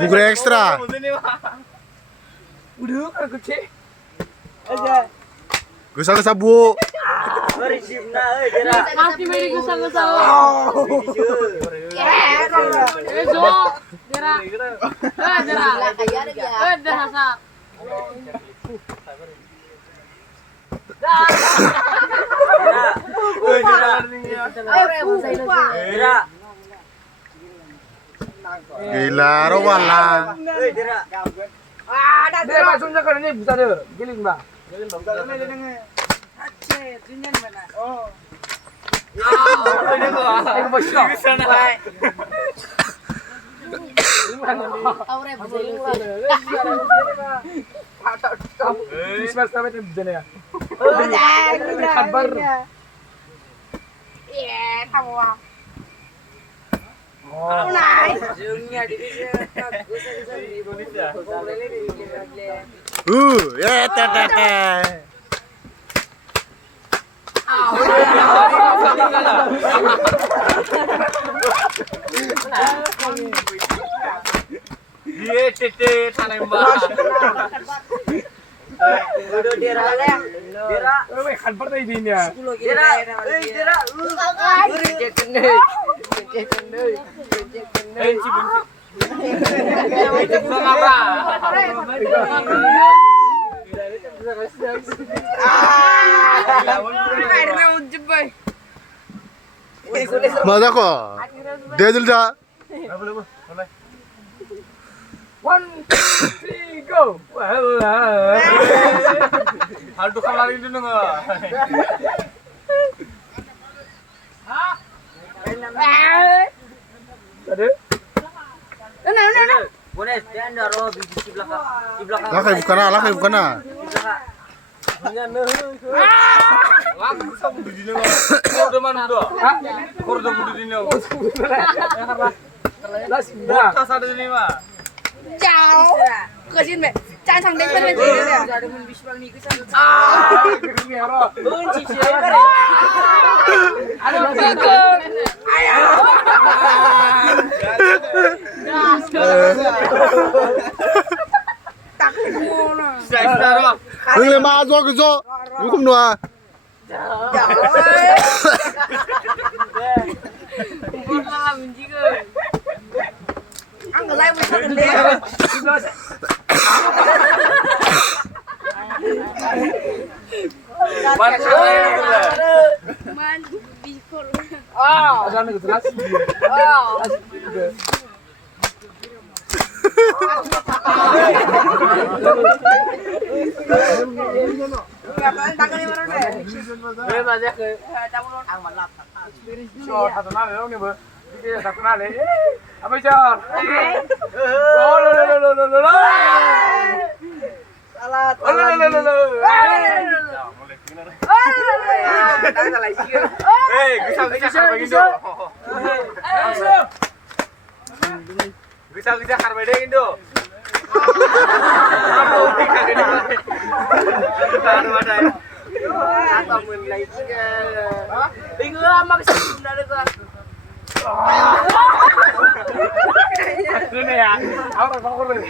Bugre ekstra. Udah kan kecil. Gesa-gesa bu. Mati meri gusa-gusa. Dera. Dera hasa. Gila, rawala. Dera masuk ke ini bisa deh. Giling ba. Ya tete. Dia tete tanembak. Udah dira. Kan pernah ini ya. Dira. Masa kok? Dia dulu dah. 1, 2, 3, go. Hal tu kamar itu nengah. Ada? Boleh stand daro di belakang. Di belakang. Lakai bukan na. Langsung sama di sini. Kau mana tu? Kau dah budu di sini. Kas ada di sini mah. Jauh. Kesin be. Jangan sang dek pada dia. Ada mun bisbal ni kesan. Ini haro. Bunci siapa? Ada betul. Saya Ini lima aja gitu. Hukum doa. Angkat lagi bisa gede. Mana Man bikor. Ada nih jelas. Ngapain tangan ni mana deh? Satu nale ni ber. Ini satu nale. Apa jar? Lo. Salah. Hei, bisa karbon Indo. Bisa karbon Indo. Apa mun lagi ke? Tinggal lama ke sini dah dekat. Ini ya. Orang